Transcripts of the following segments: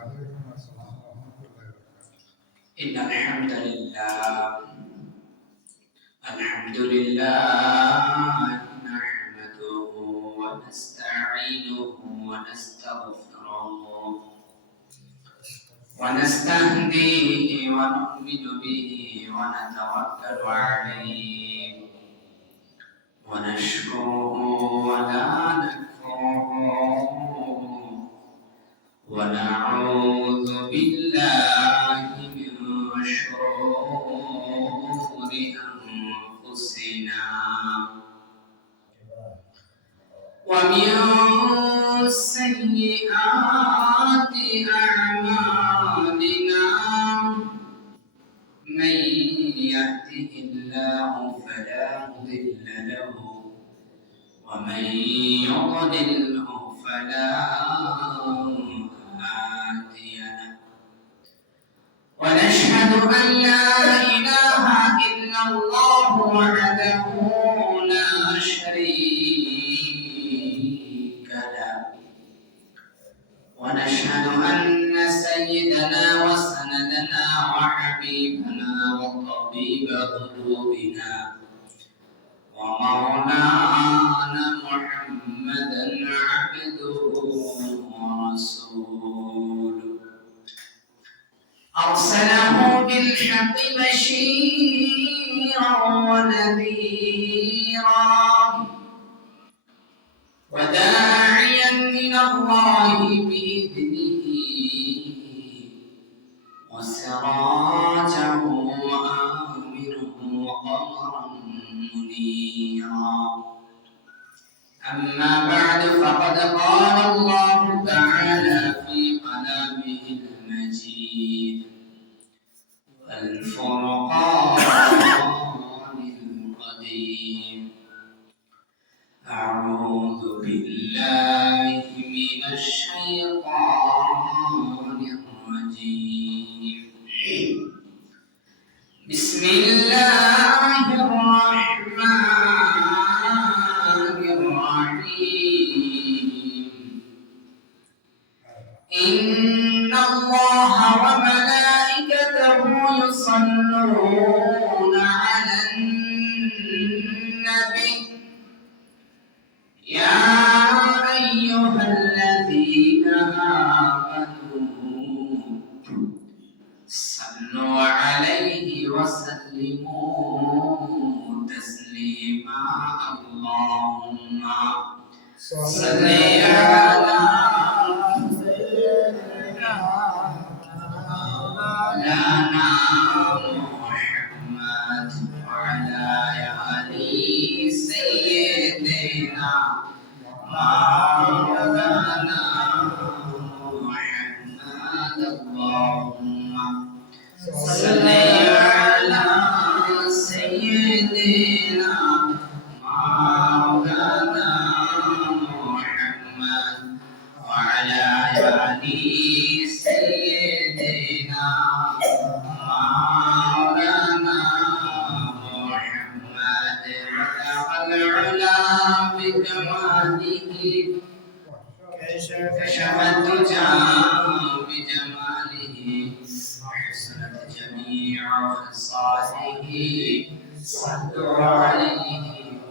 إن الحمد لله نحمده ونستعينه ونستغفره ونستهديه ونؤمن به ونتوكل عليه ونشكره ولا نكفره ونعوذ بالله من شرور أنفسنا ومن سيئات أعمالنا من يهده الله فلا مضل له ومن يضلله فلا هادي له ونشهد أن لا إله إلا الله وحده لا شريك له ونشهد أن سيدنا وسندنا وحبيبنا وطبيب قلوبنا ومولانا محمدا عبده ورسوله أرسله بالحق بشيرا ونذيرا وداعيا إلى الله بإذنه وسراجا وآمره وقمرا منيرا أما بعد فقد قال الله تعالى في كلامه المجيد والفرقان القديم أعوذ بالله من الشيطان الرجيم بسم الله الرحمن الرحيم إن الله وملائكته يصلون على النبي يا أيها الذين آمنوا صلوا عليه وسلموا تسليما اللهم صل على مولانا محمد وعلى آل سيدنا مولانا محمد اللهم صل على سيدنا مولانا محمد وعلى آل سيدنا مولانا محمد بلغ العلا بكماله كشف الدجى بجماله وحسنت جميع خصاله صلوا عليه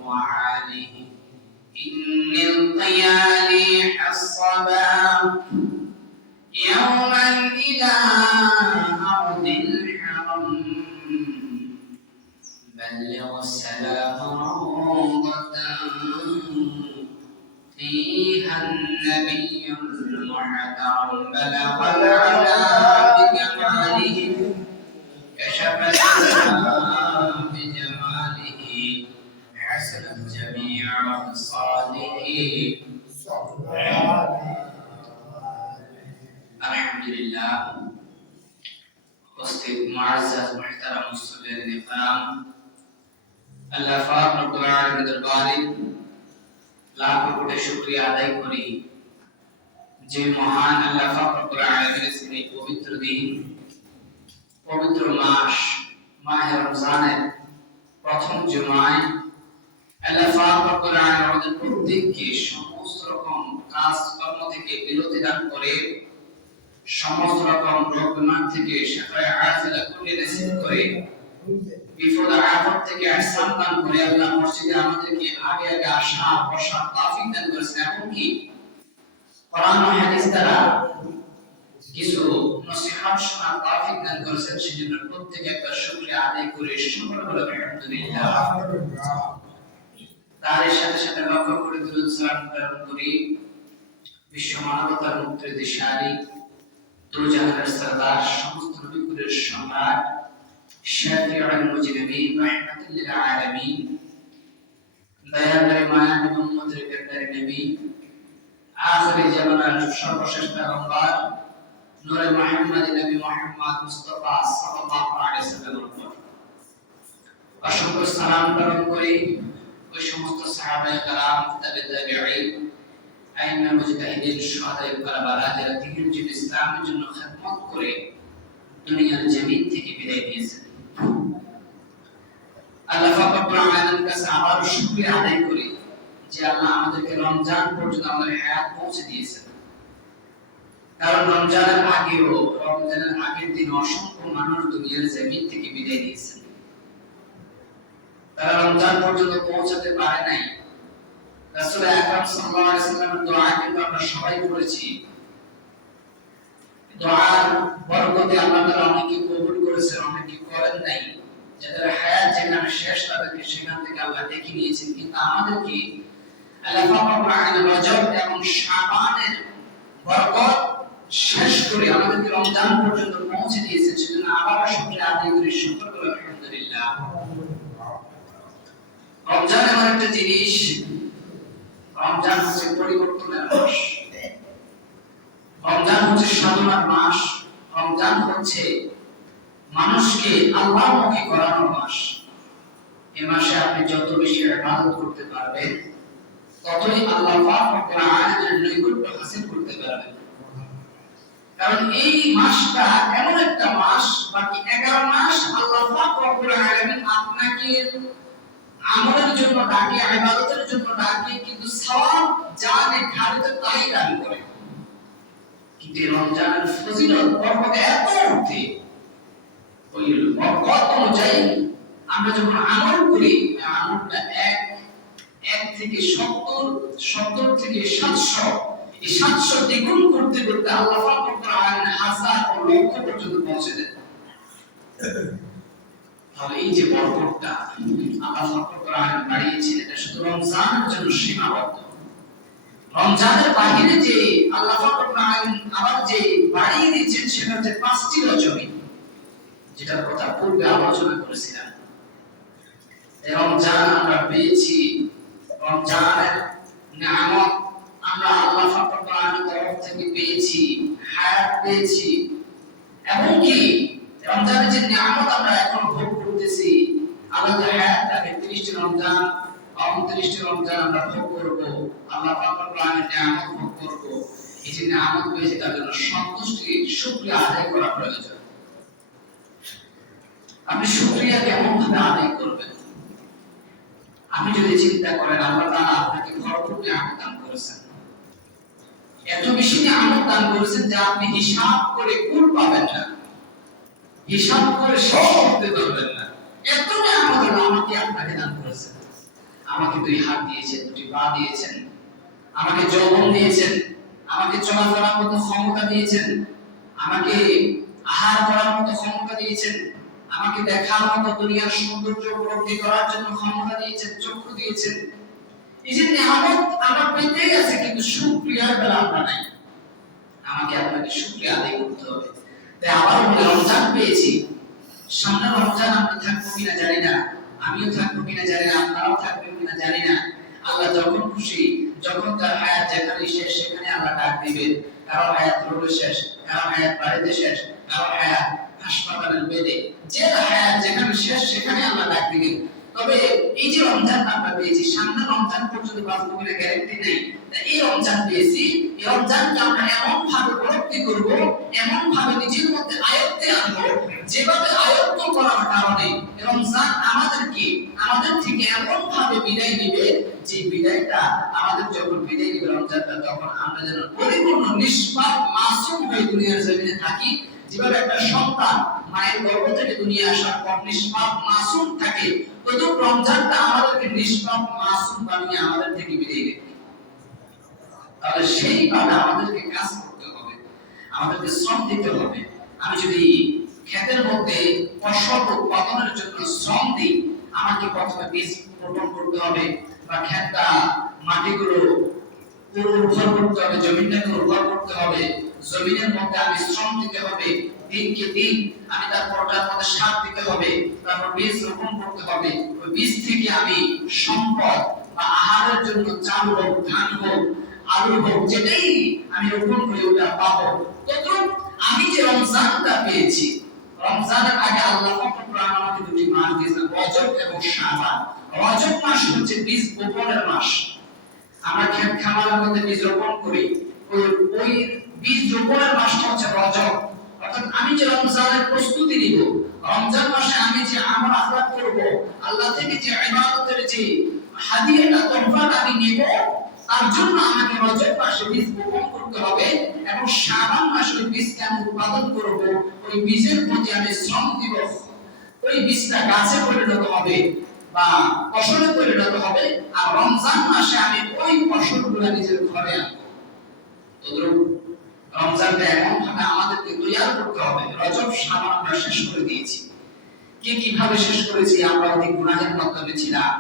وعليه إن الطيال حصبا يوما إلى أرض الحرم بلغ السلام روضة فيها النبي المحترم بلغ العلا بكماله كشف السلام بجماله حسنت جميع خصاله الحمد لله উপস্থিত মুআজ্জাজ মুহতারাম মুসল্লিন ইকরাম আল্লাহ পাক রব্বুল আলামিনের দরবারে লাখ কোটি শুকরিয়া আদায় করি যে মহান আল্লাহ পাক রব্বুল আলামিনের এই পবিত্র দিন পবিত্র মাস মাহে রমজানের প্রথম জুমায় আল্লাহ পাক রব্বুল আলামিন আমাদের প্রত্যেককে সমস্ত রকম কাজ কর্ম থেকে বিরতি দান করে সমস্ত রকম রোগ বিমার থেকে শিফায়ে আজিলা কুল্লি নসিব করে বিপদ আপদ থেকে আহসান দান করে আল্লাহ মসজিদে আমাদেরকে আগে আগে আসা বসা তৌফিক দান করেছেন। এমনকি কোরআন ও হাদিস দ্বারা কিছু নসিহত শোনার তৌফিক দান করেছেন। সেজন্য প্রত্যেকে একবার শুকরিয়া আদায় করে শুকর বলে আলহামদুলিল্লাহ। তার সাথে সাথে লক্ষ্য করে দুরূদ সালাম প্রেরণ করি বিশ্ব মানবতার মুক্তির দিশারি দু জাহানের সরদার সমস্ত নবীকুলের সম্রাট শাফিউল মুজরিমিন রাহমাতুল লিল আলামিন দয়াময় মায়ান উম্মতের কান্ডারি নবী আখিরি জামানার সর্বশেষ পয়গম্বর নূরে মুহাম্মদ নবী মুহাম্মদ মুস্তাফা সাল্লাল্লাহু আলাইহি ওয়াসাল্লামের উপর অসংখ্য সালাম প্রেরণ করি ওই সমস্ত সাহাবায়ে কেরাম তাবিঈন আইম্মা মুজতাহিদিন শুহাদায়ে কারবালা যারা দ্বীনের জন্য ইসলামের জন্য খেদমত করে দুনিয়ার জমিন থেকে বিদায় নিয়েছেন। আল্লাহ পাক রব্বুল আলামিনের কাছে আবার শুকরিয়া আদায় করি যে আল্লাহ আমাদেরকে রমজান পর্যন্ত আমাদের হায়াত পৌঁছে দিয়েছেন। কারণ রমজানের আগের দিন অসংখ্য মানুষ দুনিয়ার জমিন থেকে বিদায় নিয়েছেন। তারা রমজান পর্যন্ত পৌঁছাতে পারে নাই। রাসূল আকরাম সাল্লাল্লাহু আলাইহি ওয়াসাল্লামের দোয়া কিন্তু আমরা সবাই পড়েছি। দোয়ার বরকতে আল্লাহ তাআলা অনেকে কবুল করেছেন, অনেকে করেন নাই। যাদের হায়াত যেখানে শেষ তাদেরকে সেখান থেকে আল্লাহ ডেকে নিয়েছেন। কিন্তু আমাদেরকে আল্লাহ পাক রব্বুল আলামিন রজব এবং শাবানের বরকত শেষ করে আমাদেরকে রমজান পর্যন্ত পৌঁছে দিয়েছেন। সেজন্য আবার শুকরিয়া আদায় করি, শুকর করি আলহামদুলিল্লাহ। রমজান এমন একটা জিনিস, রমজান হচ্ছে পরিবর্তনের মাস, রমজান হচ্ছে সাধনার মাস, রমজান হচ্ছে মানুষকে আল্লাহমুখী করানোর মাস। এই মাসে আপনি যত বেশি ইবাদত করতে পারবেন ততই আল্লাহ পাক রব্বুল আলামিনের নৈকট্য হাসিল করতে পারবেন। কারণ এই মাসটা এমন একটা মাস, বাকি 11 মাস আল্লাহ পাক রব্বুল আলামিন আপনাকে আমলের জন্য ডাকে, ইবাদতের জন্য ডাকে, কিন্তু সওয়াব যা নির্ধারিত তাই দান করে। কিন্তু রমজানের ফজিলত বরকত এত ঊর্ধ্বে, ওই বরকত অনুযায়ী আমরা যখন আমল করি, আমলটা এক থেকে 70 থেকে 700, এই 700 দ্বিগুণ করতে করতে আল্লাহ পাক রব্বুল আলামিন হাজার ও লক্ষ পর্যন্ত পৌঁছে দেন। তাহলে এই যে বরকতটা আল্লাহ পাক রব্বুল আলামিন বাড়িয়েছেন, এটা শুধু রমজানের জন্য সীমাবদ্ধ। রমজানের বাইরে যে আল্লাহ পাক রব্বুল আলামিন আবার যে বাড়িয়ে দিয়েছেন সেটা হচ্ছে 5টি রজনী, যেটার কথা পূর্বে আলোচনা করেছিলাম। রমজান আমরা পেয়েছি, রমজানের নিয়ামত আমরা আল্লাহ পাক রব্বুল আলামিনের তরফ থেকে পেয়েছি, হায়াত পেয়েছি। এমনকি রমজানের যে নিয়ামত আমরা এখন ভোগ করতেছি, আমাদের হায়াতটাকে 30টি রমজান 29টি রমজান আমরা ভোগ করব, আল্লাহ পাক রব্বুল আলামিনের নিয়ামত ভোগ করব। এই যে নিয়ামত পেয়েছি তার জন্য সন্তুষ্টি শুকরিয়া আদায় করা প্রয়োজন। আপনি শুকরিয়া কেমন ভাবে আদায় করবেন? আপনি যদি চিন্তা করেন আল্লাহ তাআলা আপনাকে ভরপুর নিয়ামত দান করেছেন, এত বেশি নিয়ামত দান করেছেন যে আপনি হিসাব করে কুল পাবেন না, হিসাব করে শেষ করতে পারবেন না। এত নিয়ামত আমাকে আপনাকে দান করেছেন। আমাকে 2 হাত দিয়েছেন, 2টি পা দিয়েছেন, আমাকে যৌবন দিয়েছেন, আমাকে চলাফেরার মতো ক্ষমতা দিয়েছেন, আমাকে আহার করার মতো ক্ষমতা দিয়েছেন, আমাকে দেখার মতো দুনিয়ার সৌন্দর্য উপলব্ধি করার জন্য ক্ষমতা দিয়েছেন, চক্ষু দিয়েছেন। এই যে নিয়ামত আমার পেতেই আছে, কিন্তু শুকরিয়ার বেলা আমরা নাই। আমাকে আপনাকে শুকরিয়া আদায় করতে হবে। তাই আবার রমজান পেয়েছি, সামনে রমজান আমরা থাকবো কিনা জানি না, আমিও থাকবো কিনা জানি না, আপনারাও থাকবেন কিনা জানি না। আল্লাহ যখন খুশি, যখন তার হায়াত যেখানে শেষ সেখানে আল্লাহ ডাক দিবেন। কারো হায়াত রোগে শেষ, কারো হায়াত বাড়িতে শেষ, কারো হায়াত হাসপাতালের বেডে, যে হায়াত যেখানে শেষ সেখানে আল্লাহ ডাক দিবেন। তবে এই যে রমজান আমরা পেয়েছি, সামনে রমজান পর্যন্ত বাঁচবো কিনা গ্যারান্টি নেই। এই রমজান পেয়েছি, এই রমজানকে আমরা এমন ভাবে উপলব্ধি করব, এমন ভাবে নিজের মধ্যে আয়ত্তে আনবো, যেভাবে আয়ত্ত করার কারণে রমজান আমাদেরকে আমাদের থেকে এমন ভাবে বিদায় নিবে যে বিদায়টা আমাদের যখন বিদায় নিবে রমজানটা, তখন আমরা যেন পরিপূর্ণ নিষ্পাপ মাসুম হয়ে দুনিয়ার জমিনে থাকি। যেভাবে একটা সন্তান মায়ের গর্ভ থেকে দুনিয়া আসার পর নিষ্পাপ মাসুম থাকে, তদ্রুপ রমজানটা আমাদেরকে নিষ্পাপ মাসুম বানিয়ে আমাদের থেকে বিদায় নেবে। তাহলে সেইভাবে আমাদেরকে কাজ করতে হবে, আমাদেরকে শ্রম দিতে হবে। আমি যদি ক্ষেতের মধ্যে ফসল উৎপাদনের জন্য শ্রম দিই, আমাকে প্রথমে বীজ রোপণ করতে হবে, বা ক্ষেতটা মাটিগুলো উর্বর করতে হবে, জমিটাকে উর্বর করতে হবে, জমিনের মধ্যে আমি শ্রম দিতে হবে, দিনকে দিন আমি তার মধ্যে সার দিতে হবে, তারপর বীজ রোপণ করতে হবে। ওই বীজ থেকে আমি সম্পদ বা আহারের জন্য চাল হোক, ধান হোক, আলু হোক, যেটাই আমি রোপণ করি ওটা পাবো। তদ্রুপ আমি যে রমজানটা পেয়েছি, রমজানের আগে আল্লাহ পাক আমাকে দুটি মাস দিয়েছেন, রজব এবং শাবান। রজব মাস হচ্ছে বীজ বপনের মাস। আমরা ক্ষেত খামারের মধ্যে বীজ রোপণ করি, ওই বীজ রোপণের মাসটা হচ্ছে রজব। অর্থাৎ আমি যে রমজানের প্রস্তুতি নিব, রমজান মাসে আমি যে আমল আখলাক করব, আল্লাহ থেকে যে ইবাদতের যে হাদিয়াটা তোহফাটা আমি নেব, তার জন্য আমাকে রজব মাসে বীজ বপন করতে হবে, এবং শাবান মাসে বীজকে আমি উৎপাদন করব। ওই বীজের প্রতি আমি শ্রম দিব, ওই বীজটা গাছে পরিণত হবে বা ফসলে পরিণত হবে, আর রমজান মাসে আমি ওই ফসলগুলো নিজের ঘরে আনবো। তদ্রুপ রমজানটা এমন ভাবে আমাদেরকে তৈরি করতে হবে। রজব শাবান আমরা শেষ করে দিয়েছি, কিভাবে শেষ করেছি? আমরা অনেক গুনাহের মাধ্যমে ছিলাম,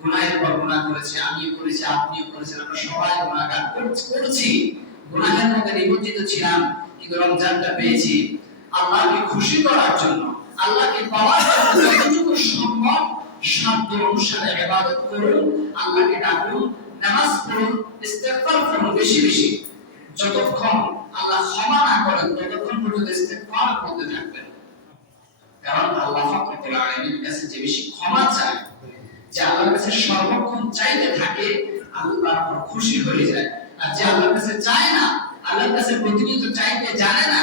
গুনাহের পর গুনাহ করেছি, আমিও করেছি, আপনিও করেছেন, আমরা সবাই গুনাহগার করছি, গুনাহের মধ্যে নিমজ্জিত ছিলাম। কিন্তু রমজানটা পেয়েছি আল্লাহকে খুশি করার জন্য, আল্লাহকে পাওয়ার জন্য যতটুকু সম্ভব সাধ্য অনুসারে ইবাদত করুন, আল্লাহকে ডাকুন, নামাজ পড়ুন, ইস্তেগফার করুন বেশি বেশি। যতক্ষণ আল্লাহ ক্ষমা না করেন ততক্ষণ পর্যন্ত ইস্তেগফার করতে থাকবেন। কারণ আল্লাহ পাক রব্বুল আলামিনের কাছে যে বেশি ক্ষমা চায়, যে আল্লাহর কাছে সর্বক্ষণ চাইতে থাকে, আল্লাহ খুশি হয়ে যায়। আর যে আল্লাহর কাছে চায় না, আল্লাহর কাছে প্রতিনিয়ত চাইতে জানে না,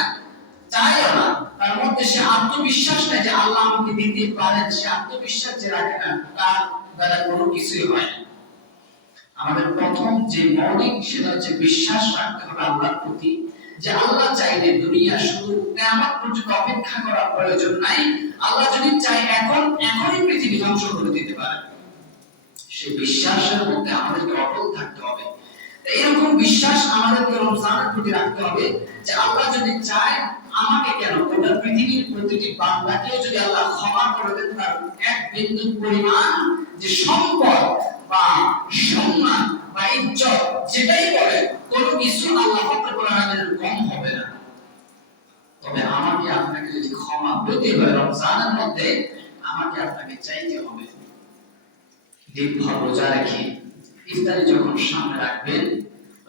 চায়ও না, তার মধ্যে সে আত্মবিশ্বাস নেই যে আল্লাহ আমাকে দিতে পারেন, সে আত্মবিশ্বাস যে রাখে না, তার দ্বারা কোনো কিছুই হয় না। আমাদের প্রথম যে মৌলিক, সেটা হচ্ছে বিশ্বাস রাখতে হবে আল্লাহর প্রতি, যে আল্লাহ চাইলে দুনিয়া শুধু কিয়ামত পর্যন্ত অপেক্ষা করার প্রয়োজন নাই। আল্লাহ যদি চায় এখনই পৃথিবী ধ্বংস করে দিতে পারে। সেই বিশ্বাসের মধ্যে আমাদেরকে অটল থাকতে হবে। এইরকম বিশ্বাস আমাদেরকে রমজানের প্রতি রাখতে হবে, যে আল্লাহ যদি চায়, আমাকে কেন, গোটা পৃথিবীর প্রতিটি বান্দাকে যদি আল্লাহ ক্ষমা করে দেন, তার এক বিন্দু পরিমাণ যে সম্পদ বা সম্মান বা ইজ্জত যেটাই বলে, কোনো কিছু আল্লাহ রব্বুল আলামিনের কম হবে না। তবে আমাকে আপনাকে যদি ক্ষমা পেতে হয় রমজানের মধ্যে, আমাকে আপনাকে চাইতে হবে। দিনভর রোজা রেখে ইফতারি যখন সামনে রাখবেন,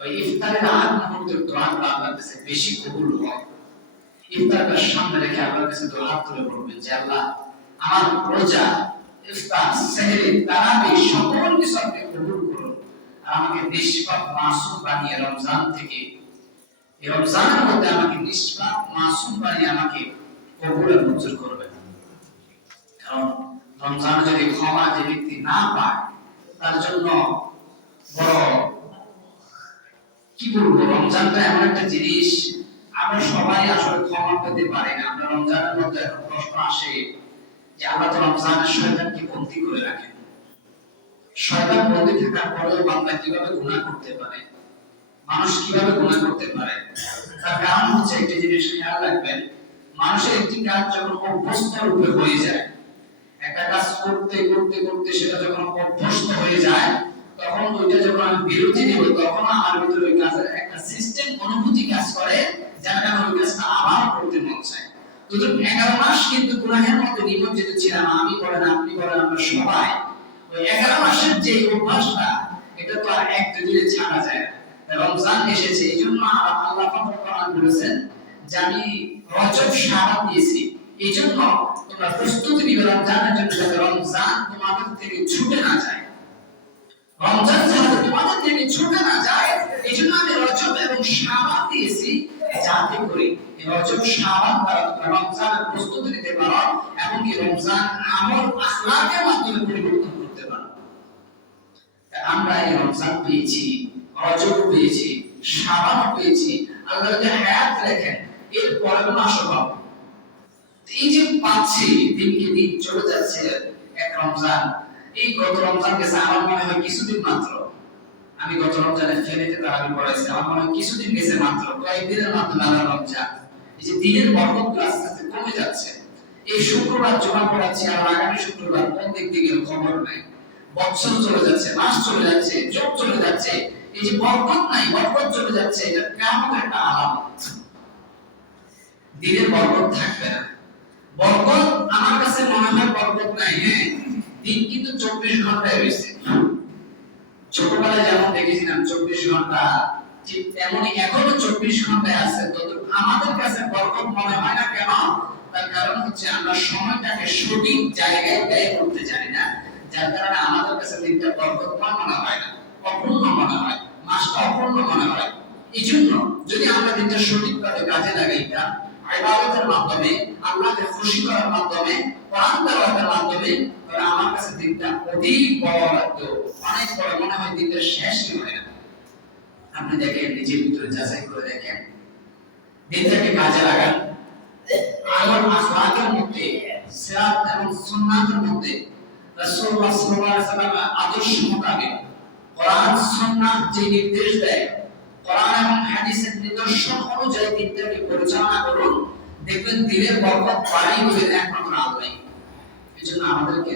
ওই ইফতারের আগ মুহূর্তের দোয়াটা আল্লাহর কাছে বেশি কবুল হয়। ইফতারটা সামনে রেখে আল্লাহর কাছে দোয়া করে বলবেন যে আল্লাহ, আমার রোজা, ইফতার, সেহরি, তারাবি সকল কিছু আপনি কবুল করুন, আর আমাকে নিষ্পাপ মাসুম বানিয়ে রমজান থেকে, এই রমজানের মধ্যে আমাকে নিষ্পাপ মাসুম বানিয়ে আমাকে কবুলের মঞ্জুর করবেন। কারণ রমজানে যদি ক্ষমা যে ব্যক্তি না পায়, তার জন্য বড় কি বলবো, রমজানটা এমন একটা জিনিস, আমরা সবাই আসলে ক্ষমা পেতে পারি না। আমরা রমজানের মধ্যে এখন প্রশ্ন আসে যে আল্লাহ তো রমজানের শয়তানকে বন্দী করে রাখেন, শয়তান বন্দী থাকার পরেও বান্দা কিভাবে গুনাহ করতে পারে, মানুষ কিভাবে গুনাহ করতে পারে? তার কারণ হচ্ছে একটা জিনিস খেয়াল রাখবেন, মানুষের একটি কাজ যখন অভ্যস্ত রূপে হয়ে যায়, একটা কাজ করতে করতে করতে সেটা যখন অভ্যস্ত হয়ে যায়, তখন ওইটা যখন আমি বিরতি নেব, তখন আমার ভিতরে ওই কাজের একটা সিস্টেম অনুভূতি কাজ করে, যার কারণে ওই কাজটা আবার করতে মন চায়। তো 11 মাস কিন্তু গুনাহের মধ্যে নিমজ্জিত ছিলাম, আমি বলেন, আপনি বলেন, আমরা সবাই। ওই 11 মাসের যে অভ্যাসটা, এটা তো আর এক দুদিনে ছাড়া যায় না। রমজান এসেছে, এই জন্য আল্লাহ পাক বলেছেন যে আমি রজব শাবান দিয়েছি, এই জন্য তোমরা প্রস্তুতি নিবে রমজানের জন্য, যাতে রমজান তোমাদের থেকে ছুটে না যায়। রমজান যাতে তোমাদের থেকে ছুটে না যায়, এই জন্য আমি রজব এবং শাবান দিয়েছি, যাতে করে এই রজব শাবান দ্বারা তোমরা রমজানের প্রস্তুতি নিতে পারো, এবং কি রমজান আমল আখলাকের মাধ্যমে পরিবর্তন করতে আমরা এই রমজান পেয়েছি, রজব পেয়েছি, শাবান পেয়েছি, আল্লাহ যে হায়াত রেখেন এর পরেও মাস পাবো। এই যে পাচ্ছি, দিনকে দিন চলে যাচ্ছে এক রমজান, এই গত রমজান গেছে আমার মনে হয় কিছুদিন মাত্র। আমি গত রমজানে ফেনীতে তারাবি পড়াইছি, আমার মনে হয় কিছুদিন গেছে মাত্র, কয়েকদিনের মাধ্যমে আল্লাহ রমজান। এই যে দিনের বরকতগুলো আস্তে আস্তে কমে যাচ্ছে। এই শুক্রবার জমা পড়াচ্ছি, আর আগামী শুক্রবার কোন দিক থেকে খবর নাই। বছর চলে যাচ্ছে, মাস চলে যাচ্ছে, যুগ চলে যাচ্ছে, এই যে বরকত নাই, বরকত চলে যাচ্ছে, এটা কেমন একটা আলামত। দিনের বরকত থাকবে না। বরকত আমার কাছে মনে হয় বরকত নাই। হ্যাঁ, দিন কিন্তু 24 ঘন্টায় হয়েছে। ছোটবেলায় যেমন দেখেছিলাম 24 ঘন্টা, ঠিক তেমনই এখনো 24 ঘন্টায় আছে। তো আমাদের কাছে বরকত মনে হয় না। কেন? তার কারণ হচ্ছে আমরা সময়টাকে সঠিক জায়গায় ব্যয় করতে জানি না, যার কারণে আমাদের কাছে দিনটা বরকতময় মনে হয় না, অপূর্ণ মনে হয়, মাসটা অপূর্ণ মনে হয়। এই জন্য যদি আমরা দিনটা সঠিকভাবে কাজে লাগাইতাম, ইবাদতের মাধ্যমে, আল্লাহকে খুশি করার মাধ্যমে, কোরআন তেলাওয়াতের মাধ্যমে, তাহলে আমার কাছে দিনটা অধিক বড় লাগতো, অনেক বড় মনে হয়, দিনটা শেষই হয় না। আপনি দেখেন, নিজের ভিতরে যাচাই করে দেখেন, দিনটাকে কাজে লাগান। আল্লাহর আখলাকের মধ্যে, সিরাত এবং সুন্নাতের মধ্যে রাসূলুল্লাহ সাল্লাল্লাহু আলাইহি ওয়াসাল্লাম আদর্শ মোতাবেক কোরআন সুন্নাহ যে নির্দেশ দেয়, কোরআন এবং হাদিসের নিদর্শন অনুযায়ী দিনটাকে পরিচালনা করুন, দেখবেন দিনের বরকত বাড়াই হয়ে একমাত্র আল্লাহ। এজন্য আমাদেরকে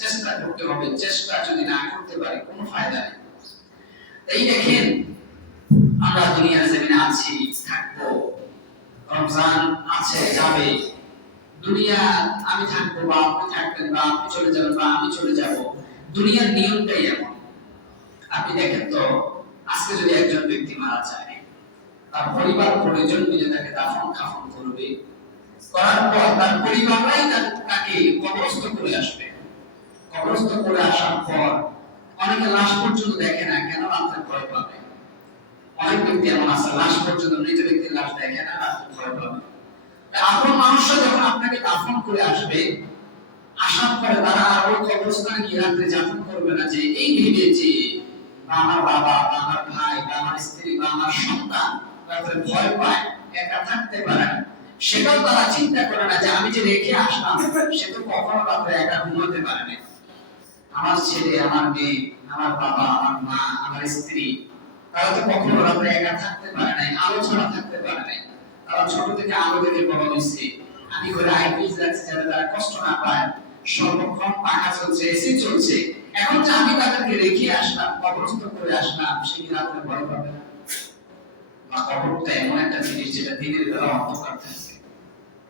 চেষ্টা করতে হবে। চেষ্টা যদি না করতে পারি কোনো ফায়দা নেই। এই দেখেন, আমরা দুনিয়ার জমিনে আছি, থাকবো, রমজান আছে, যাবে। দুনিয়া আমি থাকবো বা আপনি থাকবেন, বা আপনি চলে যাবেন বা আমি চলে যাব। দুনিয়ার নিয়মটাই এমন। আপনি দেখেন তো, আজকে যদি একজন ব্যক্তি মারা যায়, তার পরিবার পরিজন মিলে তাকে দাফন কাফন করবে, করার পর তার পরিবাররাই তাকে কবরস্থ করে আসবে। কবরস্থ করে আসার পর অনেকে লাশ পর্যন্ত দেখে না। কেন? রাত্রে ভয় পাবে। অনেক ব্যক্তি এমন আছে, লাশ পর্যন্ত, মৃত ব্যক্তির লাশ দেখে না, রাত্রে ভয় পাবে। আপন মানুষরা যখন আপনাকে দাফন করে আসবে, আসার পরে তারা আর ওই কবরস্থানে গিয়ে রাত্রে যাপন করবে না যে এই ভেবে যে আমার বাবা বা আমার ভাই বা আমার স্ত্রী বা আমার সন্তান রাত্রে ভয় পায়, একা থাকতে পারে না। সেটাও তারা চিন্তা করে না যে আমি যে রেখে আসলাম, সে তো কখনো রাত্রে একা ঘুমাতে পারে না। আমার ছেলে, আমার মেয়ে, আমার বাবা, আমার মা, আমার স্ত্রী, তারা তো কখনো রাত্রে একা থাকতে পারে নাই, আলো ছাড়া থাকতে পারে নাই। তারা ছোট থেকে আলো দেখে বড় হয়েছে। আমি ঘরে আইপিএস রাখছি যাতে তারা কষ্ট না পায়, সর্বক্ষণ পাখা চলছে, এসি চলছে। এখন যে আমি তাদেরকে রেখে আসলাম, কবরস্থ করে আসলাম, সে কি রাত্রে ভয় পাবে না? বা কবরটা এমন একটা জিনিস যেটা দিনের বেলা অন্ধকার থাকে,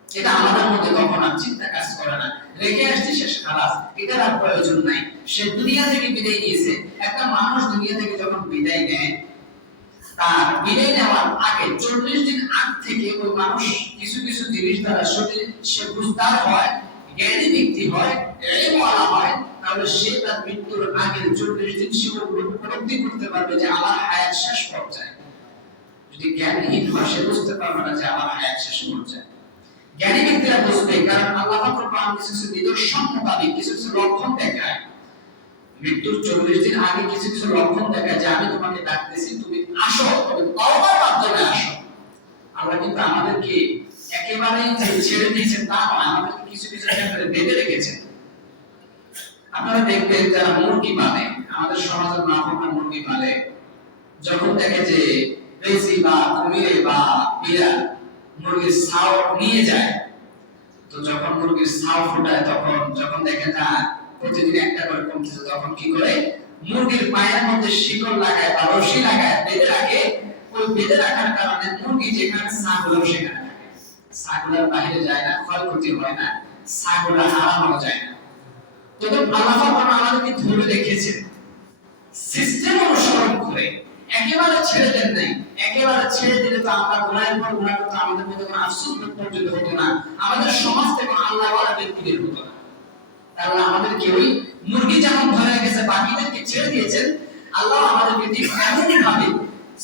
এটা আমাদের মধ্যে কখন আর চিন্তা কাজ করে না। রেখে আসছে, শেষ, খালাস, এটার আর প্রয়োজন নাই। সে দুনিয়া থেকে বিদায় নিয়েছে। একটা মানুষ দুনিয়া থেকে যখন বিদায় নেয়, তার বিদায় নেওয়ার আগে 40 দিন আগ থেকে ওই মানুষ কিছু কিছু জিনিস দ্বারা সে বুঝদার হয়, জ্ঞানী ব্যক্তি হয়, ইলমওয়ালা হয়। তাহলে সে তার মৃত্যুর আগে 40 দিন সে উপলব্ধি করতে পারবে যে আমার হায়াত শেষ পর্যায়ে। যদি জ্ঞানহীন হয়, সে বুঝতে পারবে না যে আমার হায়াত শেষ পর্যায়ে। জ্ঞানী ব্যক্তিরা বুঝবে, কারণ আল্লাহ পাক কোরআন কিছু কিছু নিদর্শন মোতাবেক কিছু কিছু লক্ষণ দেখায়। মৃত্যুর 40 দিন আগে কিছু কিছু লক্ষণ দেখায় যে আমি তোমাকে ডাকতেছি, তুমি আসো, তবে তওবার মাধ্যমে আসো। আল্লাহ কিন্তু আমাদেরকে একেবারে যে ছেড়ে দিয়েছেন তা নয়, আমাদেরকে কিছু কিছু ক্ষেত্রে বেঁধে রেখেছেন। আপনারা দেখবেন যারা মুরগি পালে, আমাদের সমাজের নাফরমান মুরগি পালে, যখন দেখে যে বেশি বা কুমিরে বা বিড়াল মুরগির ছাও নিয়ে যায়, তো যখন মুরগির ছাও ফুটায়, তখন যখন দেখে না প্রতিদিন একটা করে কমতেছে, তখন কি করে? মুরগির পায়ের মধ্যে শিকল লাগায় বা রশি লাগায় বেঁধে রাখে। ওই বেঁধে রাখার কারণে মুরগি যেখানে ছাগুলো সেখানে থাকে, ছাগুলার বাইরে যায় না, ক্ষয়ক্ষতি হয় না, ছাগুলা হারানো যায় না। তবে আল্লাহ পাক আমাদেরকে ধরে রেখেছেন সিস্টেম অনুসরণ করে, একেবারে ছেড়ে দেন নাই। একেবারে ছেড়ে দিলে তো আমরা গুনাহের পর গুনাহ করতে আমাদের মধ্যে কোনো আফসোস পর্যন্ত হতো না, আমাদের সমাজ থেকে আল্লাহ ওয়ালা ব্যক্তি বের হতো না। তাহলে আমাদেরকে ওই মুরগি যেমন ধরে রেখেছে, বাকিদেরকে ছেড়ে দিয়েছেন, আল্লাহ আমাদেরকে ঠিক এমনই ভাবে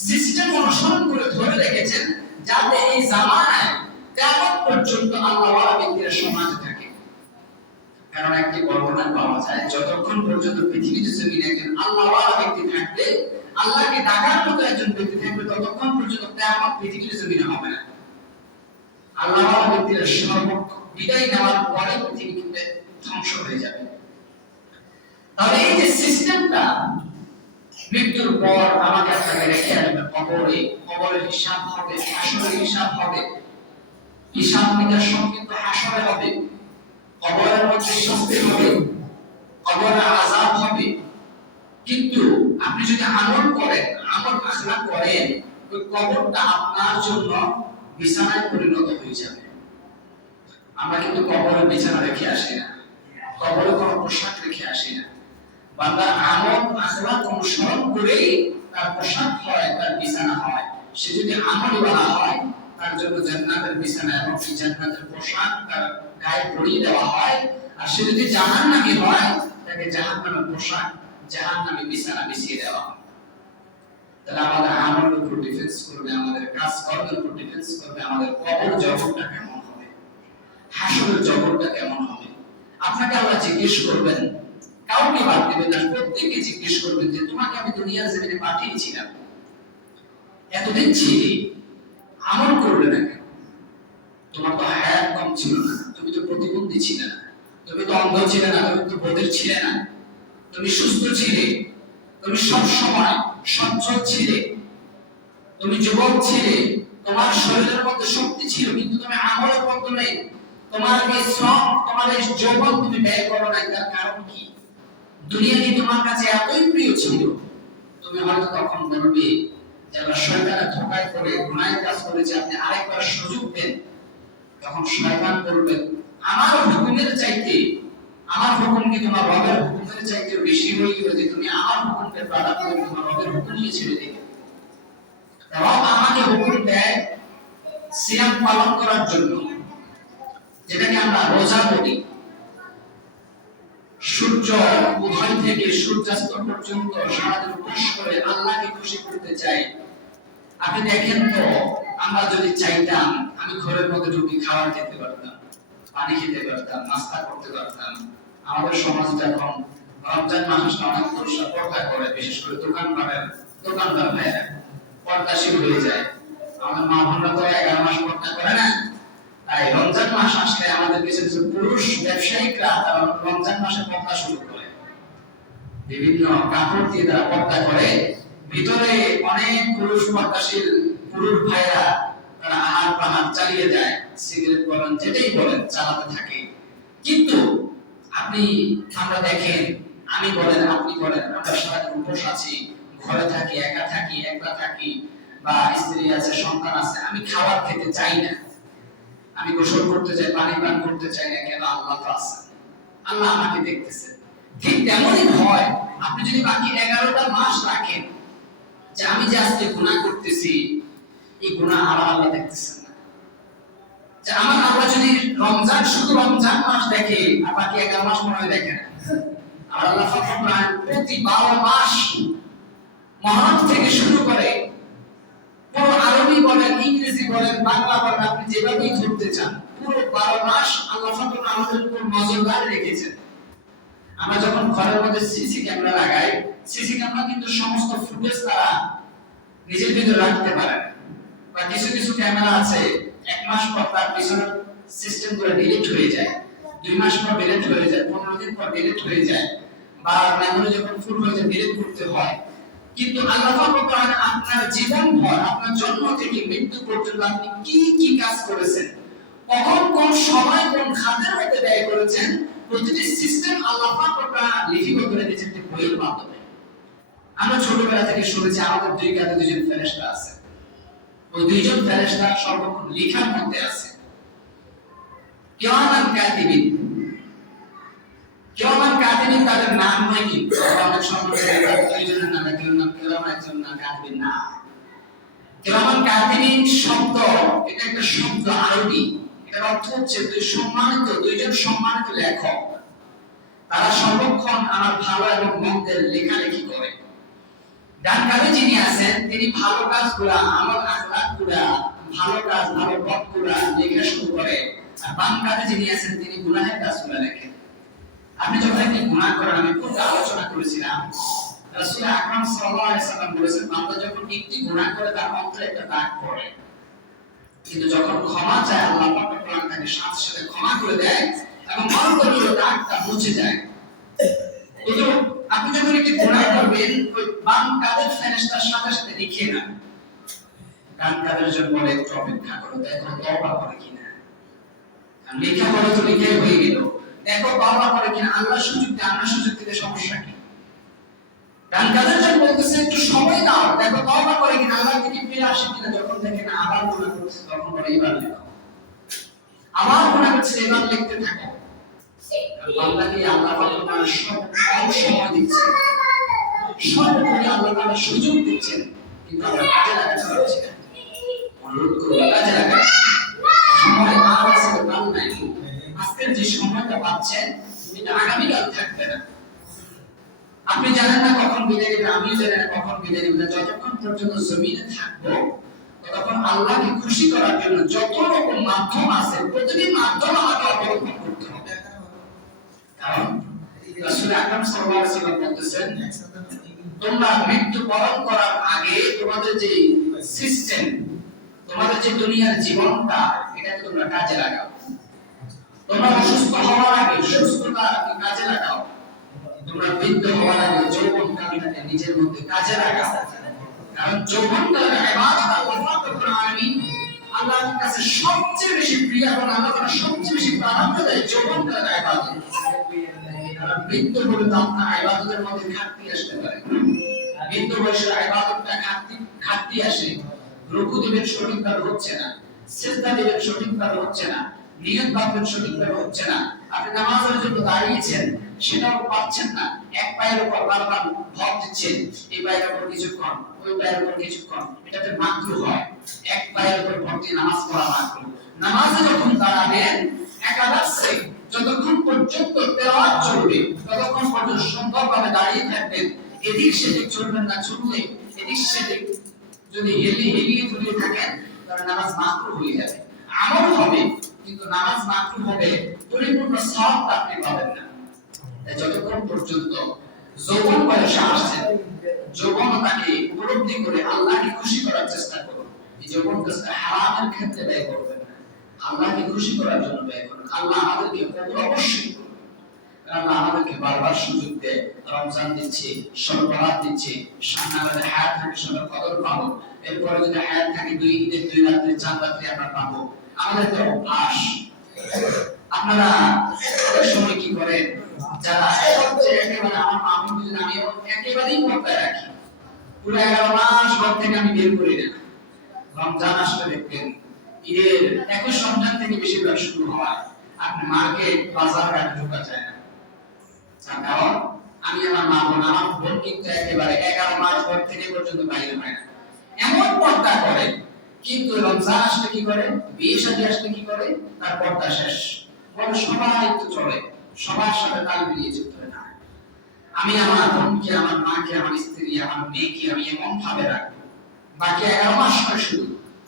সিস্টেম অনুসরণ করে ধরে রেখেছেন, যাতে এই জামানায় কিয়ামত পর্যন্ত আল্লাহ ওয়ালা ব্যক্তিরা সমাজে থাকে। এমন একটি বর্ণনা পাওয়া যায়, যতক্ষণ পর্যন্ত পৃথিবীতে জমিনে একজন আল্লাহওয়ালা ব্যক্তি থাকবে, আল্লাহকে ডাকার মতো একজন ব্যক্তি থাকবে, ততক্ষণ পর্যন্ত কিয়ামত পৃথিবীতে জমিনে হবে না। আল্লাহওয়ালা ব্যক্তিরা বিদায় নেওয়ার পরে পৃথিবীতে ধ্বংস হয়ে যাবে। তাহলে এই যে সিস্টেমটা, মৃত্যুর পর আমাকে আপনাকে রেখে আসবে কবরে, কবরের হিসাব হবে, হাসরের হিসাব হবে, হিসাব নিকাশ সব কিন্তু হাসরে হবে, কবরের মধ্যে শাস্তি হবে, কবরে আযাব হবে। কিন্তু আপনি যদি আমল করেন, আমল আখলাক করেন, ওই কবরটা আপনার জন্য বিছানায় পরিণত হয়ে যাবে। আমরা কিন্তু কবরে বিছানা রেখে আসি না, কবরে কোনো পোশাক রেখে আসি না। বান্দার আমল আখলাক অনুসরণ করেই তার পোশাক হয়, তার বিছানা হয়। সে যদি আমলওয়ালা হয়, তার জন্য জান্নাতের বিছানা এবং সেই জান্নাতের পোশাক তার গায়ে পরিয়ে দেওয়া হয়। আর সে যদি জাহান্নামী হয়, তাকে জাহান্নামের পোশাক, জাহান্নামী বিছানা বিছিয়ে দেওয়া হয়। তাহলে আমাদের আমলের উপর ডিফেন্স করবে, আমাদের কাজকর্মের উপর ডিফেন্স করবে আমাদের কবর জগৎটা কেমন হবে, হাসরের জগৎটা কেমন হবে। আপনাকে আল্লাহ জিজ্ঞেস করবেন, কাউকে বাদ দিবেন না, প্রত্যেককে জিজ্ঞেস করবেন যে তোমাকে আমি দুনিয়ার জমিনে পাঠিয়েছিলাম, এতদিন ছিলে, আমল করবে না কেন? তোমার তো হায়াত কম ছিল না, তুমি তো প্রতিবন্ধী ছিলে না, তুমি তো অন্ধ ছিলে না, তুমি তো বধির ছিলে না, তুমি সুস্থ ছিলে, তুমি সব সময় সচ্ছল ছিলে, তুমি যুবক ছিলে, তোমার শরীরের মধ্যে শক্তি ছিল, কিন্তু তুমি আমলের মাধ্যমে তোমার এই শ্রম, তোমার এই যৌবন তুমি ব্যয় করো না। তার কারণ কি? দুনিয়া কি তোমার কাছে এতই প্রিয় ছিল? তুমি হয়তো তখন বলবে যে আমরা শয়তানের ধোঁকায় পড়ে গুনাহের কাজ করেছি, আপনি আরেকবার সুযোগ দেন। তখন শয়তান বলবে, আমার হুকুমের চাইতে, আমার হুকুম কি তোমার রবের হুকুমের চাইতে বেশি হয়ে গেল যে তুমি আমার হুকুমকে প্রাধান্য দিয়ে তোমার রবের হুকুম নিয়ে ছেড়ে দিলে? রব আমাকে হুকুম দেয় সিয়াম পালন করার জন্য, যেটাকে আমরা রোজা বলি। সূর্য উদয় থেকে সূর্যাস্ত পর্যন্ত সারাদিন উপবাস করে আল্লাহকে খুশি করতে চাই। আপনি দেখেন তো, আমরা যদি চাইতাম, আমি ঘরের মধ্যে ঢুকে খাবার খেতে পারতাম, পানি খেতে পারতাম, নাস্তা করতে পারতাম। আমাদের সমাজটা এখন রমজান মাসে অনেক পুরুষরা পর্দা করে, বিশেষ করে দোকানদার ভাইয়েরা পর্দাশীল হয়ে যায়। আমাদের মা বোনরা তো 11 মাস পর্দা করে না। তাই রমজান মাস আসলে আমাদের কিছু কিছু পুরুষ ব্যবসায়িকরা তারা রমজান মাসে পর্দা শুরু করে, বিভিন্ন কাপড় দিয়ে তারা পর্দা করে। ভিতরে অনেক পুরুষ পর্দাশীল পুরুষ ভাইরা তারা আহার পাহাড় চালিয়ে যায়, সিগারেট বলেন যেটাই বলেন চালাতে থাকে। কিন্তু আমরা দেখেন, আমি বলেন আপনি বলেন, আমরা সারাদিন উপোস আছি, ঘরে থাকি, একা থাকি, একলা থাকি, বা স্ত্রী আছে, সন্তান আছে, আমি খাবার খেতে চাই না, আমি গোসল করতে চাই, পানি পান করতে চাই না। কেন? আল্লাহ তো আছে, আল্লাহ আমাকে দেখতেছে। ঠিক তেমনই হয়, আপনি যদি বাকি 11টা মাস রাখেন যে আমি যে আজকে গুনাহ করতেছি, এই গুনাহ আমার আল্লাহ দেখতেছেন না। যে আমার আল্লাহ যদি শুধু রমজান মাস দেখে আর বাকি 11 মাস মনে হয় দেখে না। আর আল্লাহ প্রতি 12 মাস মহরম থেকে শুরু করে পুরো আরবি বলেন, ইংরেজি বলেন, বাংলা বলেন, আপনি যেভাবেই ধরতে চান, পুরো 12 মাস আল্লাহ ফাকর আমাদের উপর নজরদারি রেখেছেন। আমরা যখন ঘরের মধ্যে সিসি ক্যামেরা লাগাই, সিসি ক্যামেরা কিন্তু সমস্ত ফুটেজ তারা নিজের ভিতরে রাখতে পারে, বা কিছু কিছু ক্যামেরা আছে 1 মাস পর তার পিছনের সিস্টেম করে ডিলিট হয়ে যায়, 2 মাস পর ডিলিট হয়ে যায়, 15 দিন পর ডিলিট হয়ে যায়, বা মেমরি যখন ফুল হয়ে যায় ডিলিট করতে হয়। কিন্তু আল্লাহ পাক আপনার জীবনভর, আপনার জন্ম থেকে মৃত্যু পর্যন্ত আপনি কি কি কাজ করেছেন, কখন কোন সময় কোন খাতের মধ্যে ব্যয় করেছেন, প্রতিটি সিস্টেম আল্লাহ পাক লিখিত করে দিয়েছেন একটি বইয়ের মাধ্যমে। আমরা ছোটবেলা থেকে শুনেছি আমাদের 2 কাঁধে 2জন ফেরেশতা আছে, ওই 2জন ফেরেশতা সর্বক্ষণ লেখার মধ্যে আছে। কিরামান কাতিবিন, কিরামান কাতিবিন তাদের নাম নয়, কিন্তু অনেক সময় 2জনের নাম, একজনের নাম কিরামান, একজনের নাম কাতিবিন না। কিরামান কাতিবিন শব্দ, এটা একটা শব্দ আরবি, এর অর্থ হচ্ছে 2জন সম্মানিত লেখক। তারা সর্বক্ষণ আমার ভালো এবং মন্দের লেখালেখি করে। ডান কাঁধে যিনি আছেন তিনি ভালো কাজগুলা, আমল আখলাকগুলা, ভালো কাজ, ভালো পথগুলা লেখা শুরু করে। আর বাম কাঁধে যিনি আছেন তিনি গুনাহের কাজগুলা লেখেন। আপনি যখন একটি গুনাহ করেন, আমি পূর্বে আলোচনা করেছিলাম রাসূল আকরাম সাল্লাল্লাহু আলাইহি সাল্লাম বলেছেন, বান্দা যখন একটি গুনাহ করে তার অন্তরে একটা দাগ পড়ে, কিন্তু যখন ক্ষমা চায় আল্লাহ পাক কোরআন তাকে সাথে সাথে ক্ষমা করে দেয় এবং অন্তরের দাগটা মুছে যায়। কিন্তু আপনি যখন একটি গুনাহ করবেন, ওই বাম কাঁধের ফেরেশতার সাথে সাথে লিখে না, ডান কাঁধের জন্য বলে একটু অপেক্ষা করো, দেখো তওবা করে কিনা। আর লেখা বলে তো লিখে হয়ে গেল, দেখো তওবা করে কিনা। আল্লাহ সুযোগ দেয়, আমরা সুযোগ দিতে সমস্যা কি? ডান কাঁধের জন্য বলতেছে একটু সময় দাও, দেখো তওবা করে কিনা, আল্লাহ থেকে ফিরে আসে কিনা। যখন দেখেন আবার গুনাহ করছে, তখন বলে এবার লেখো, আবার গুনাহ করছে, এবার লিখতে থাকো। বান্দাকে আল্লাহ পাক সব সময় দিচ্ছেন, সর্বোপরি আল্লাহ তাআলা সুযোগ দিচ্ছেন, কিন্তু আমরা কাজে লাগাতে পারছি না। অনুরোধ করব কাজে লাগান। সময় আর আছে তো কাল নাই। আজকের যে সময়টা পাচ্ছেন এটা আগামীকাল থাকবে না। আপনি জানেন না কখন বিদায় নেবেন, আমিও জানি না কখন বিদায় নেবেন। যতক্ষণ পর্যন্ত জমিনে থাকবো ততক্ষণ আল্লাহকে খুশি করার জন্য যত রকম মাধ্যম আছে, প্রতিটি মাধ্যম আমাকে অবলম্বন করতে হবে। কারণ রাসূল আকরাম সাল্লাল্লাহু আলাইহি ওয়াসাল্লাম বলতেছেন, তোমরা মৃত্যু বরণ করার আগে তোমাদের যে সিস্টেম, তোমাদের যে দুনিয়ার জীবনটা, এটাকে তোমরা কাজে লাগাও। তোমরা অসুস্থ হওয়ার আগে সুস্থতা কাজে লাগাও। তোমরা বৃদ্ধ হওয়ার আগে যৌবনকালটাকে নিজের মধ্যে কাজে লাগাও। কারণ যৌবনকালটা ইবাদত আল্লাহ রাব্বুল আলামিন আল্লাহর কাছে সবচেয়ে বেশি প্রিয় এবং আল্লাহ সবচেয়ে বেশি প্রাধান্য দেয় যৌবনকালটা ইবাদত। কারণ বৃদ্ধ হলে তো আপনার ইবাদতের মধ্যে ঘাটতি আসতে পারে। বৃদ্ধ বয়সে ইবাদতটা ঘাটতি আসে। রুকু দিবেন সঠিকভাবে হচ্ছে না, সিজদা দিবেন সঠিকভাবে হচ্ছে না, নিয়ত ভাববেন সঠিকভাবে হচ্ছে না। আপনি নামাজের জন্য দাঁড়িয়েছেন, সেটাও পাচ্ছেন না। এক পায়ের উপর বারবার ভর দিচ্ছেন, এই পায়ের উপর কিছুক্ষণ, ওই পায়ের উপর কিছুক্ষণ, এটাতে মাকরুহ হয়। এক পায়ের উপর ভর দিয়ে নামাজ পড়া মাকরুহ। নামাজে যখন দাঁড়াবেন একাদশে যতক্ষণ পর্যন্ত তেলাওয়াত চলবে ততক্ষণ পর্যন্ত সুন্দরভাবে দাঁড়িয়ে থাকবেন। এদিক সেদিক চলবেন না, চললে এদিক সেদিক যদি হেলিয়ে তুলিয়ে থাকেন তাহলে নামাজ মাকরুহ হয়ে যাবে। আমল হবে কিন্তু নামাজ মাকরুহ হবে, পরিপূর্ণ সওয়াবটা আপনি পাবেন না। তাই যতক্ষণ পর্যন্ত যৌবন বয়সে আসছেন, যৌবনতাকে উপলব্ধি করে আল্লাহকে খুশি করার চেষ্টা করুন। এই যৌবনটা হারামের ক্ষেত্রে ব্যয় করবেন না, আল্লাহকে খুশি করার জন্য ব্যয় করুন। আল্লাহ আমাদেরকে কবুল অবশ্যই করুন। আল্লাহ আমাদেরকে বারবার সুযোগ দেয়, রমজান দিচ্ছে, শবে বরাত দিচ্ছে, সামনে আমাদের হায়াত থাকে, শবে কদর পাবো। এরপরে যদি হায়াত থাকে 2 ঈদের 2 রাত্রি 4 রাত্রি আমরা পাবো। আমাদের তো অভ্যাস। আপনারা অনেক সময় কি করেন, যারা সবচেয়ে একেবারে আমার মামুন যদি আমি একেবারেই পর্দায় রাখি, পুরো 11 মাস ঘর থেকে আমি বের করি না। রমজান আসলে দেখবেন ঈদের 21 রমজান থেকে বেশিরভাগ শুরু হয়। আপনি মার্কেট বাজার ঘাট ঢোকা যায় না। কারণ আমি আমার মা বোন, আমার বোন কিন্তু একেবারে 11 মাস ঘর থেকে পর্যন্ত বাইরে হয় না, এমন পর্দা করে। কিন্তু রমজান আসলে কি করে, বিয়ে শাদী আসলে কি করে, তার পর্দা শেষ। বলে সবাই তো চলে, সবার সাথে তাল মিলিয়ে চলতে হয় না। আমি আমার বোনকে, আমার মাকে, আমার স্ত্রী, আমার মেয়েকে আমি এমন ভাবে রাখবো। বাকি 11 মাস নয়,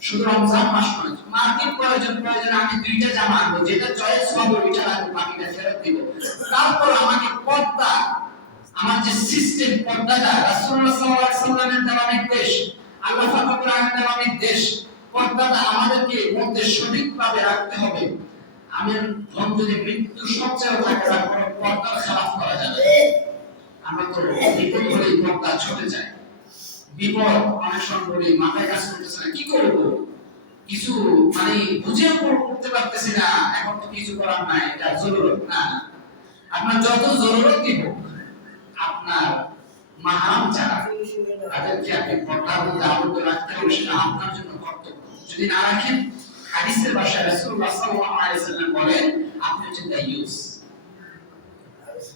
শুধু রমজান মাস নয়, মার্কেট প্রয়োজনে আমি 2টা জামা আনবো, যেটা চয়েস হবে ওইটা রাখবো, বাকিটা ফেরত দিব। তারপর আমাকে পর্দা, আমার যে সিস্টেম, পর্দাটা রাসূলুল্লাহ সাল্লাল্লাহু আলাইহি ওয়াসাল্লামের দেওয়া নির্দেশ, আল্লাহ পাক কোরআনে দেওয়া নির্দেশ, পর্দাটা আমাদেরকে মধ্যে সঠিকভাবে রাখতে হবে। আমি ধন যদি মৃত্যু সবচেয়ে থাকে, তারপর পর্দার খেলাফ করা যাবে। আমরা তো বিপদ হলেই পর্দা ছুটে যায়। বিপদ অনেক সময় বলি, মাথায় কাজ করতেছে না, কি করবো, কিছু মানে বুঝে করতে পারতেছি না, এখন তো কিছু করার নাই, এটা জরুরত না। আপনার যত জরুরত দিব, আপনার মাহারাম ছাড়া তাদেরকে আপনি পর্দার মধ্যে আবদ্ধ রাখতে হবে, সেটা আপনার জন্য কর্তব্য। যদি না রাখেন, হাদিসের ভাষায় রাসূলুল্লাহ সাল্লাল্লাহু আলাইহি ওয়াসাল্লাম বলেন, আপনি হচ্ছেন দায়ুস।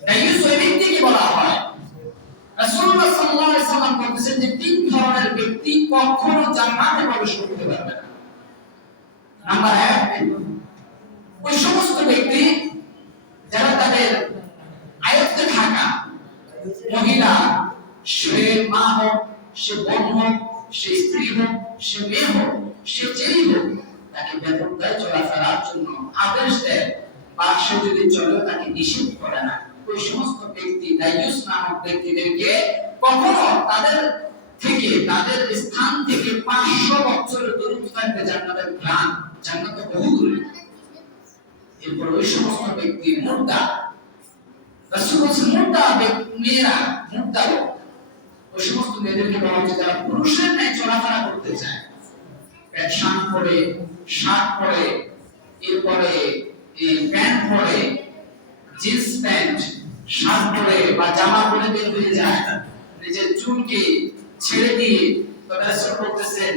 দায়ুস ওই ব্যক্তিকে বলা হয়, রাসূলুল্লাহ সাল্লাল্লাহু আলাইহি ওয়াসাল্লাম বলেছেন যে 3 ধরনের ব্যক্তি কখনো জান্নাতে প্রবেশ করতে পারবে না। নাম্বার 1, ওই সমস্ত ব্যক্তি যারা তাদের আয়ত্তে থাকা মহিলা, সে মা হোক, সে বোন হোক, সে স্ত্রী হোক, সে মেয়ে হোক, সে যেই হোক, তাকে বেপরদায় চলাফেরার জন্য আদেশ দেয়, বা সে যদি চলে তাকে নিষেধ করে না। ওই সমস্ত ব্যক্তি দায়ুস নামক ব্যক্তিদেরকে কখনো তাদের স্থান থেকে 500 বছরের দূরত্ব থাকবে জান্নাতের প্রাণ, জান্নাতে বহু দূরে। এরপর ওই সমস্ত ব্যক্তি মুর্দা, রাসূল বলেছেন মুর্দা মেয়েরা, মুর্দা ওই সমস্ত মেয়েদেরকে বলা হচ্ছে যারা পুরুষের ন্যায় চলাফেরা করতে চায়, প্যান্ট শার্ট পরে, শার্ট পরে, এরপরে প্যান্ট পরে, জিন্স প্যান্ট শার্ট পরে বা জামা পরে বের হয়ে যায়, নিজের চুলকে ছেড়ে দিয়ে। তবে রাসূল বলতেছেন,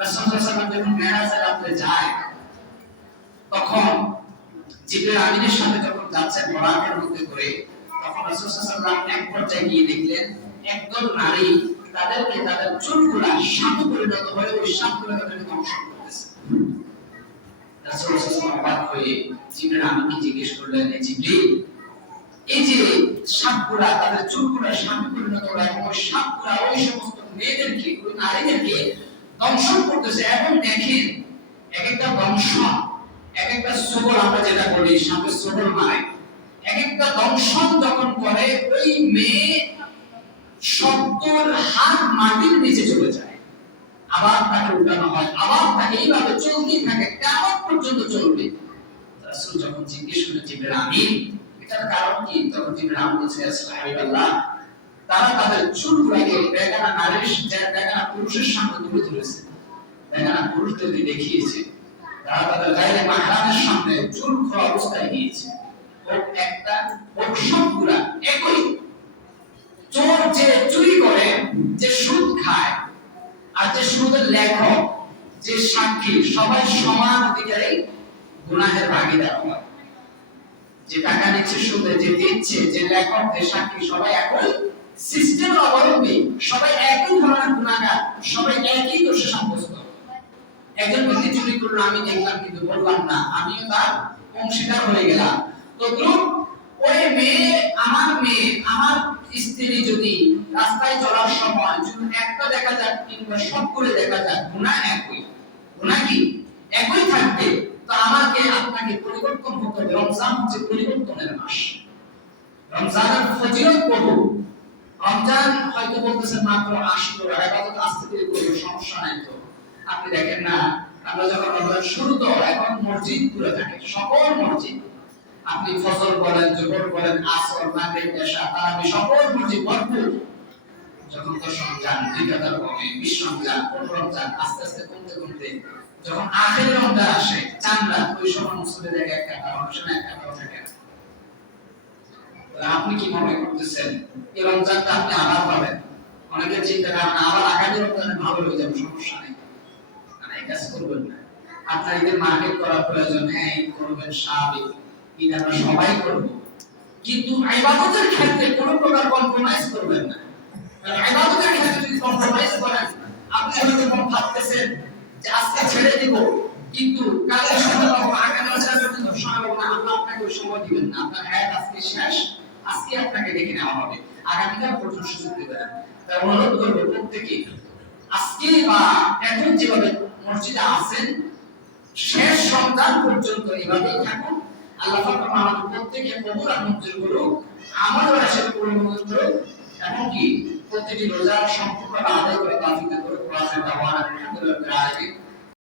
রাসূল সাল্লাল্লাহু আলাইহি ওয়াসাল্লাম যখন মেরাজে রাতে যায় তখন জিবরাইল আমিনের সাথে যখন যাচ্ছেন বরাকের মধ্যে করে, তখন রাসূল সাল্লাল্লাহু আলাইহি ওয়াসাল্লাম এক পর্যায়ে গিয়ে দেখলেন একদল নারী তাদেরকে তাদের চুলগুলা সাপে পরিণত হয়ে ওই সাপগুলো তাদেরকে ধ্বংস করতেছে। রাসূল সাল্লাল্লাহু আলাইহি ওয়াসাল্লাম অবাক হয়ে জিবরাইল আমিনকে জিজ্ঞেস করলেন, জিবরাইল, এই যে সাপগুলা তাদের চুলগুলা সাপে পরিণত হয় এবং ওই সাপগুলা ওই সমস্ত মেয়েদেরকে, ওই নারীদেরকে দংশন করতেছে, এবং দেখেন এক একটা দংশন, এক একটা সবল, আমরা যেটা বলি সাপের সবল মারে, এক একটা দংশন যখন করে ওই মেয়ে 70 হাত মাটির নিচে চলে যায়, আবার তাকে উঠানো হয়, আবার তাকে এইভাবে চলতেই থাকে, কিয়ামত পর্যন্ত চলবে। রাসূল যখন জিজ্ঞেস করলেন জিবরাইল আমিন এটার কারণ কি, তখন জিবরাইল আমিন বলেছে, সুবহানাল্লাহ, তারা তাদের চুলগুলোকে বেগানা নারীর, বেগানা পুরুষের সামনে তুলে ধরেছে, বেগানা পুরুষদেরকে দেখিয়েছে, তারা তাদের গায়ে মাহরামের সামনে চুল খোলা অবস্থায় গিয়েছে। ওর একটা ওর সবগুলা একই। চোর যে চুরি করে, যে সুদ খায়, আর যে সুদের লেখক, যে সাক্ষী, সবাই সমান অধিকারে গুনাহের ভাগীদার হয়। যে টাকা নিচ্ছে সুদে, যে দিচ্ছে, যে লেখক, যে সাক্ষী, সবাই একই সিস্টেমের অবলম্বী, সবাই একই ধরনের গুনাহগার, সবাই একই দোষে সাব্যস্ত। একজন ব্যক্তি চুরি করলো, আমি দেখলাম কিন্তু বললাম না, আমিও তার অংশীদার হয়ে গেলাম। তো ওই মেয়ে, আমার স্ত্রী যদি রাস্তায় চলার সময় যদি একটা দেখা যাক কিংবা সবগুলো দেখা যাক, গুনাহ একই, গুনাহ কি একই থাকবে, তো আমাকে আপনাকে পরিবর্তন হতে হবে। রমজান হচ্ছে পরিবর্তনের মাস, রমজানের ফজিলত বহু। রমজান হয়তো বলতেছেন মাত্র আসলো, ইবাদত আস্তে ধীরে করব, সমস্যা নাই। তো আপনি দেখেন না, আমরা যখন রমজান শুরু, তো এখন মসজিদ পুরো থাকে, সকল মসজিদ, আপনি ফজর বলেন, জোহর বলেন, আসর, মাগরিব, এশা, তারাবি, সকল মসজিদ ভরপুর। যখন 10 রমজান, 2 কাতার হবে, 20 রমজান, 15 রমজান, আস্তে আস্তে কমতে কমতে যখন আখের রমজান আসে, চাঁদ রাত, ওই সময় মুসলিমের জায়গায় এক কাতার, অনুষ্ঠানে এক কাতার থাকে। আপনি কি মনে করতেছেন এই রমজানটা আপনি আবার পাবেন? অনেকে চিন্তা করেন আবার আগামী রমজানে ভালো হয়ে যাবে, সমস্যা নেই, মানে এই কাজ করবেন না। আপনার ঈদের মার্কেট করার প্রয়োজন, হ্যাঁ ঈদ করবেন, স্বাভাবিক, ঈদ আমরা সবাই করব, কিন্তু ইবাদতের ক্ষেত্রে কোনো প্রকার কম্প্রোমাইজ করবেন না। কারণ ইবাদতের ক্ষেত্রে যদি কম্প্রোমাইজ করেন, আপনি হয়তো ভাবতেছেন যে আজকে ছেড়ে দিব, কিন্তু কালকে সময় পাবো, আগামী রমজানের জন্য সময় পাবো না, আল্লাহ আপনাকে ওই সময় দিবেন না। আপনার হায়াত আজকে শেষ, আজকে আপনাকে দেখে নেওয়া হবে, আগামীকাল পর্যন্ত সুযোগ দিবেন না। তাই অনুরোধ করবো প্রত্যেকে আজকে বা এখন যেভাবে মসজিদে আছেন, শেষ রমজান পর্যন্ত এভাবেই থাকুন। আল্লাহ পাক আমাদের প্রত্যেককে কবুল আর মঞ্জুর করুক, আমল আর আশীর্বাদ কবুল মঞ্জুর করুক, এবং কি প্রতিটি রোজা সম্পূর্ণ আদায় করে তৌফিক দান করুক। আলহামদুলিল্লাহ।